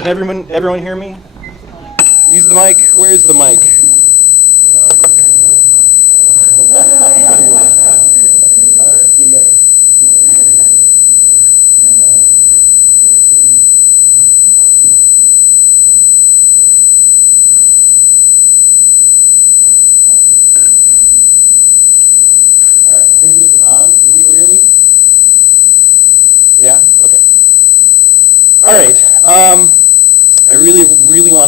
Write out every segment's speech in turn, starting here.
Can everyone hear me? Use the mic. Where's the mic? All right, you know. All right, I think this is on. Can people hear me? Yeah? Okay. All right. I really want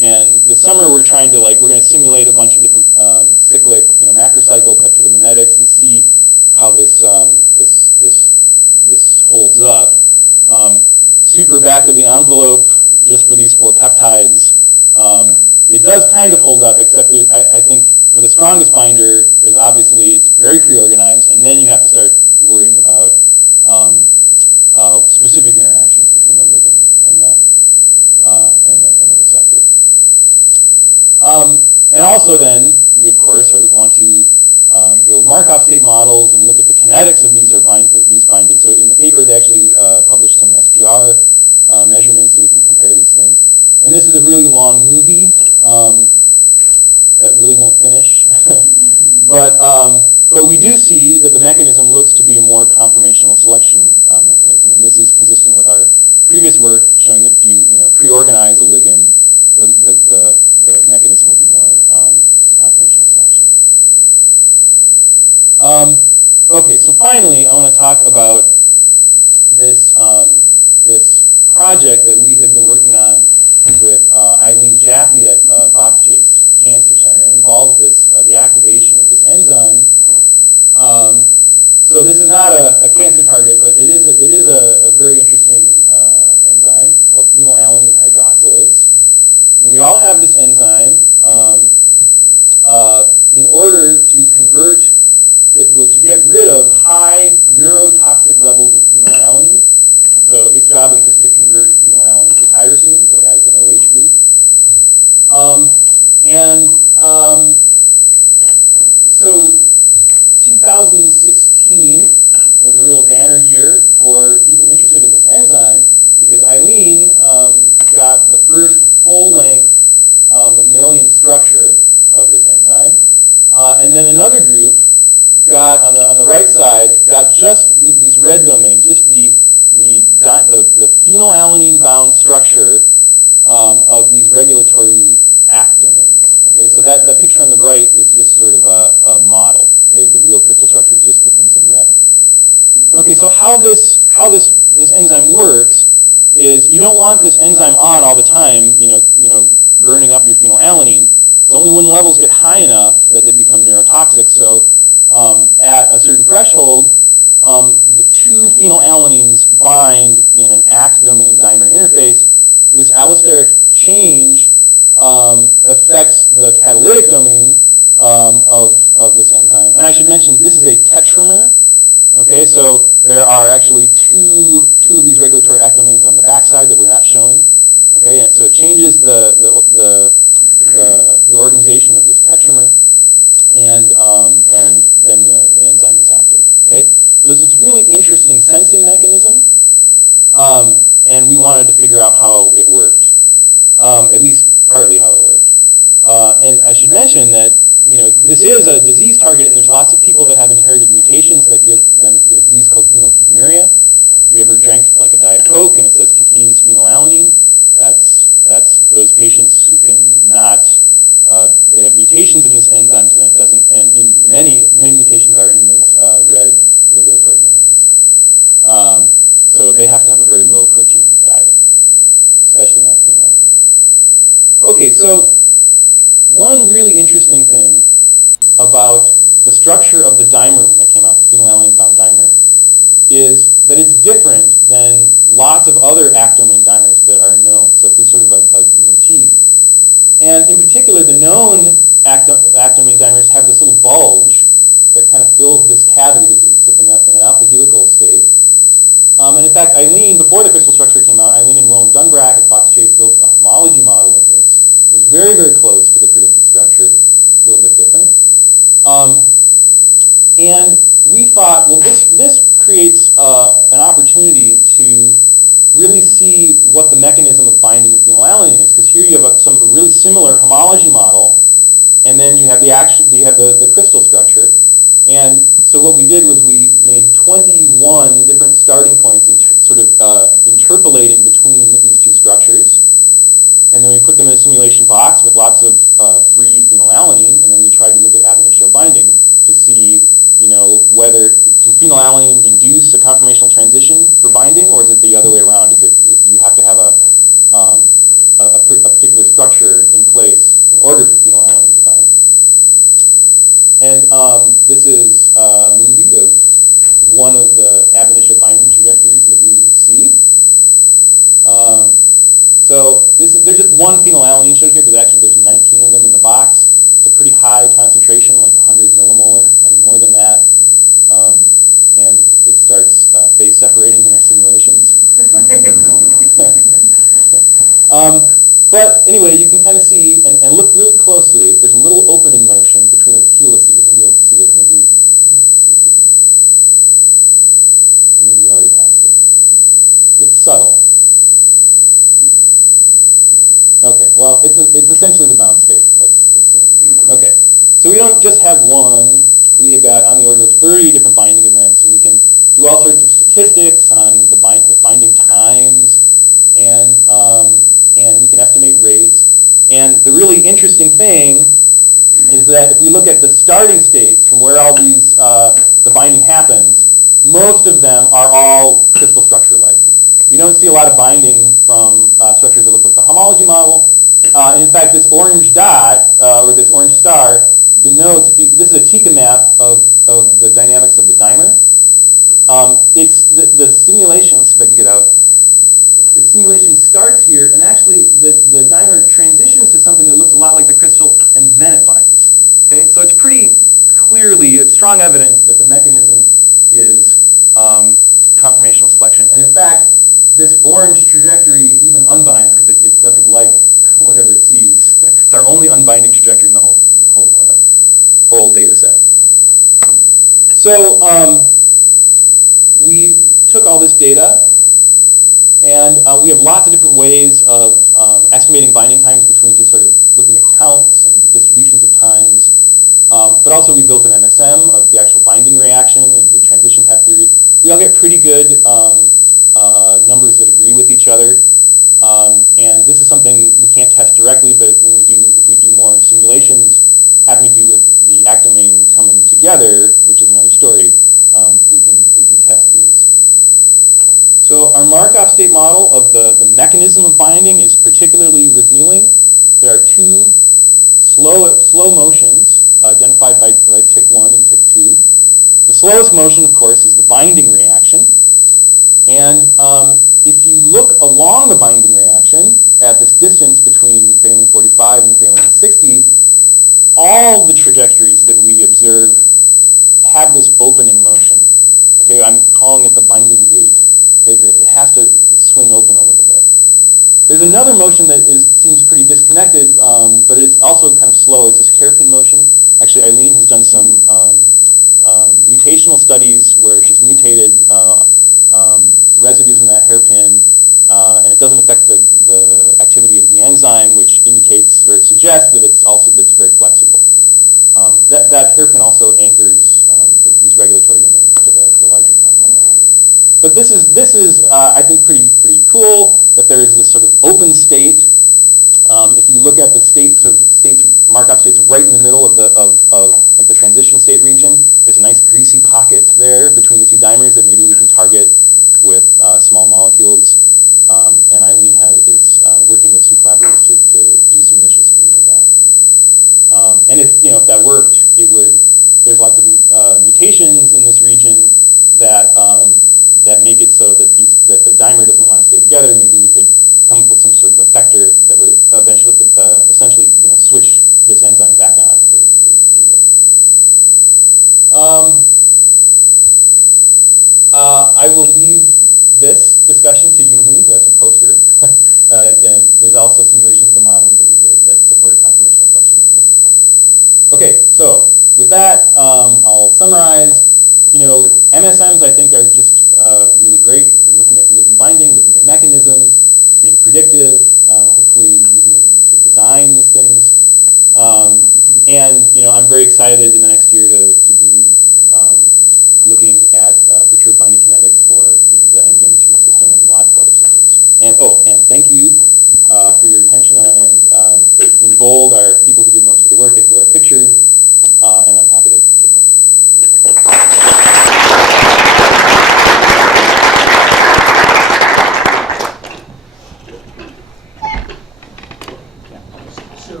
So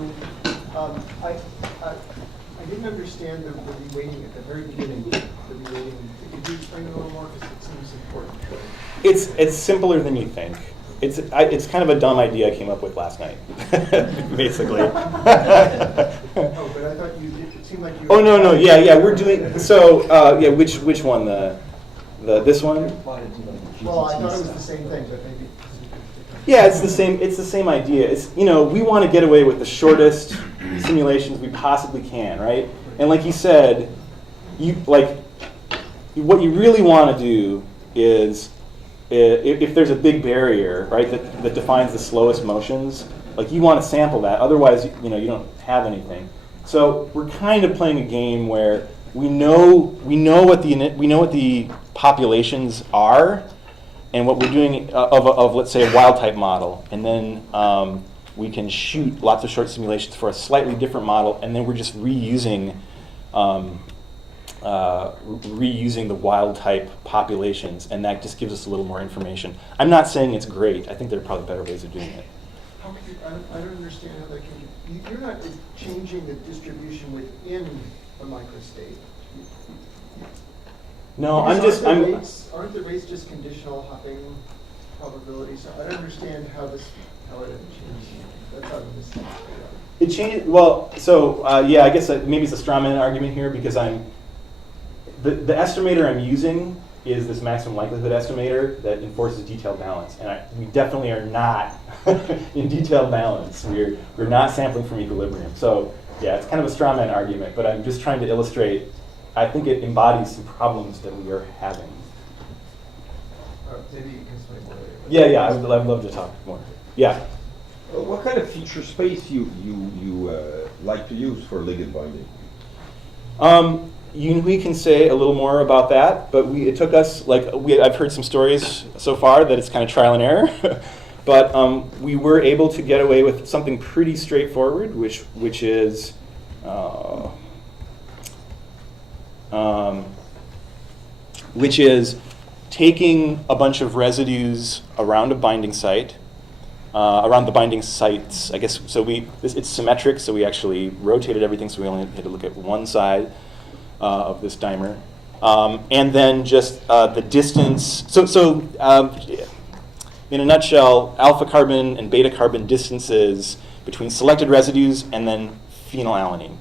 I didn't understand the reweighting at the very beginning. The reweighting. Could you explain it a little more? Because it seems important. It's simpler than you think. It's kind of a dumb idea I came up with last night, basically. Oh, but I thought you did. It seemed like you. Oh no, yeah, we're doing so. Yeah, which one? This one? Well, I thought it was the same thing, but maybe. Yeah, it's the same. It's the same idea. It's we want to get away with the shortest simulations we possibly can, right? And like you said, what you really want to do is if there's a big barrier, right, that defines the slowest motions, like you want to sample that. Otherwise, you don't have anything. So we're kind of playing a game where we know what the populations are, and what we're doing of let's say a wild type model, and then we can shoot lots of short simulations for a slightly different model, and then we're just reusing the wild type populations, and that just gives us a little more information. I'm not saying it's great. I think there are probably better ways of doing it. How can you, I don't understand how that can. You're not changing the distribution within a microstate. No, Because aren't the rates just conditional hopping probabilities? So I don't understand how it changes. That's how I'm missing. It changes. Well, so yeah, I guess maybe it's a straw man argument here because the estimator I'm using is this maximum likelihood estimator that enforces detailed balance, and we definitely are not in detailed balance. We're not sampling from equilibrium. So yeah, it's kind of a straw man argument, but I'm just trying to illustrate. I think it embodies some problems that we are having. Maybe you can explain more. Yeah, I'd love to talk more. Yeah. What kind of feature space you like to use for ligand binding? We can say a little more about that, but it took us I've heard some stories so far that it's kind of trial and error, but we were able to get away with something pretty straightforward, which is taking a bunch of residues around a binding site, around the binding sites, I guess. So it's symmetric, so we actually rotated everything, so we only had to look at one side of this dimer. And then just the distance. So in a nutshell, alpha carbon and beta carbon distances between selected residues and then phenylalanine.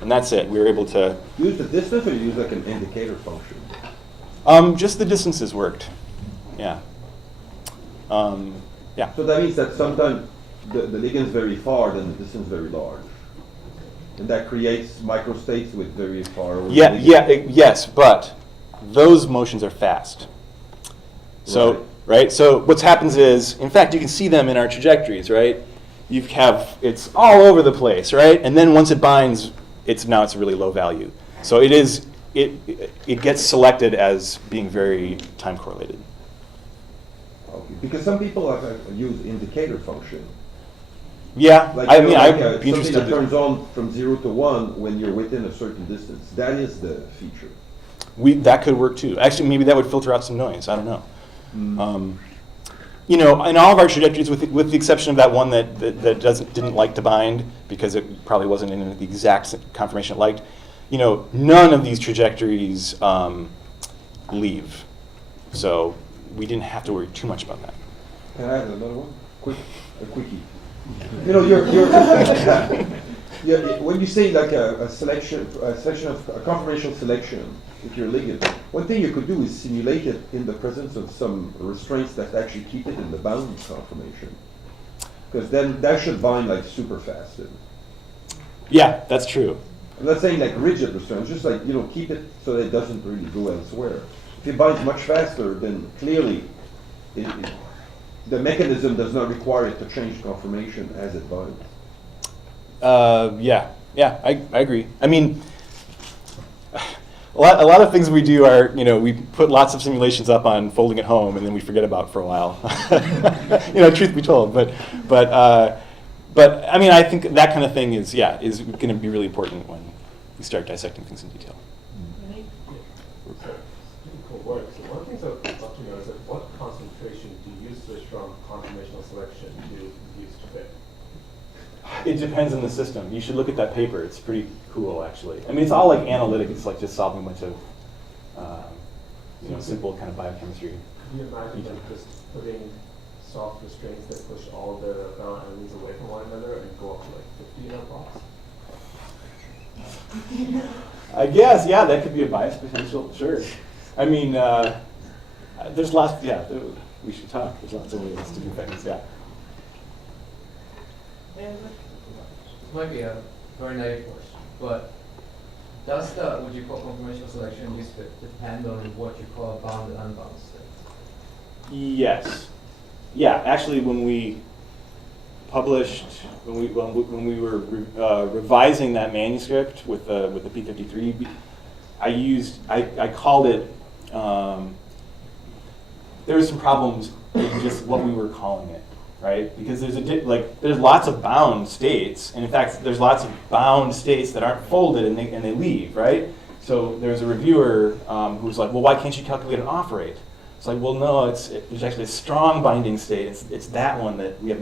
And that's it. We were able to use the distance, or use like an indicator function? Just the distances worked. Yeah. Yeah. So that means that sometimes the ligand is very far, then the distance is very large, and that creates microstates with very far away. Yes, but those motions are fast. So right. So what happens is, in fact, you can see them in our trajectories, right? It's all over the place, right? And then once it binds, it's a really low value. So it gets selected as being very time correlated. Okay. Because some people use indicator function. Yeah, I'd be something interested. that turns on from 0 to 1 when you're within a certain distance. That is the feature. That could work too. Actually, maybe that would filter out some noise. I don't know. In all of our trajectories, with the exception of that one that didn't like to bind because it probably wasn't in the exact conformation it liked, none of these trajectories leave. So we didn't have to worry too much about that. Can I add another one? A quickie. When you say like a selection of a conformational selection with your ligand, one thing you could do is simulate it in the presence of some restraints that actually keep it in the bound conformation, because then that should bind like super fast. Yeah, that's true. I'm not saying like rigid restraints, just like keep it so that it doesn't really go elsewhere. If it binds much faster, then clearly the mechanism does not require it to change conformation as it binds. Yeah, I agree. I mean, a lot of things we do are, we put lots of simulations up on folding at home, and then we forget about it for a while. Truth be told, but I mean, I think that kind of thing is going to be really important when we start dissecting things in detail. Cool work. So one of the things I'd love to know is what concentration do you switch from conformational selection to induced fit? It depends on the system. You should look at that paper. It's pretty cool, actually. I mean, it's all like analytic. It's like just solving a bunch of simple kind of biochemistry. Can you imagine them just putting soft restraints that push all the phenylalanines away from one another and go up to like 50 in a box? I guess, yeah, that could be a bias potential, sure. I mean, there's lots, we should talk. There's lots of ways to do things, yeah. This might be a very naive question, but does the, what you call conformational selection used to depend on what you call bound and unbound state? Yes. Yeah, actually, when we published, when we were revising that manuscript with the P53, I called it. There were some problems in just what we were calling it, right? Because there's lots of bound states, and in fact, there's lots of bound states that aren't folded and they leave, right? So there's a reviewer who was like, well, why can't you calculate an off rate? It's like, well, no, there's actually a strong binding state. It's that one that we have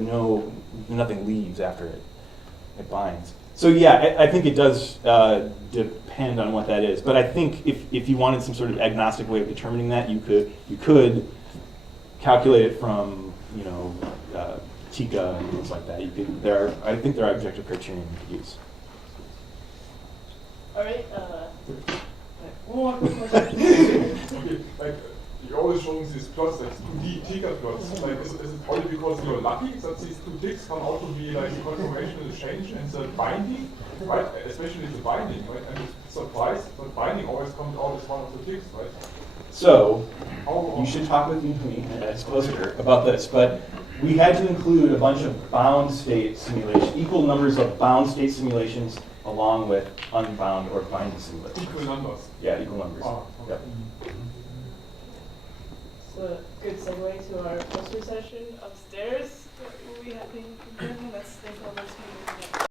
nothing leaves after it binds. So yeah, I think it does depend on what that is. But I think if you wanted some sort of agnostic way of determining that, you could calculate it from TICA and things like that. I think there are objective criteria you could use. All right. One more question. Okay, like you're always showing these plots, like 2D TICA plots. Like, is it only because you're lucky that these two ticks come out to be like the conformational change and the binding, right? Especially the binding, right? And it's surprised that binding always comes out as one of the ticks, right? So you should talk with me as closer about this, but we had to include a bunch of bound state simulations, equal numbers of bound state simulations along with unbound or binding simulations. Equal numbers. Yeah, equal numbers. Oh, okay. Yep. So a good segue to our poster session upstairs. We have been let's think of this meeting.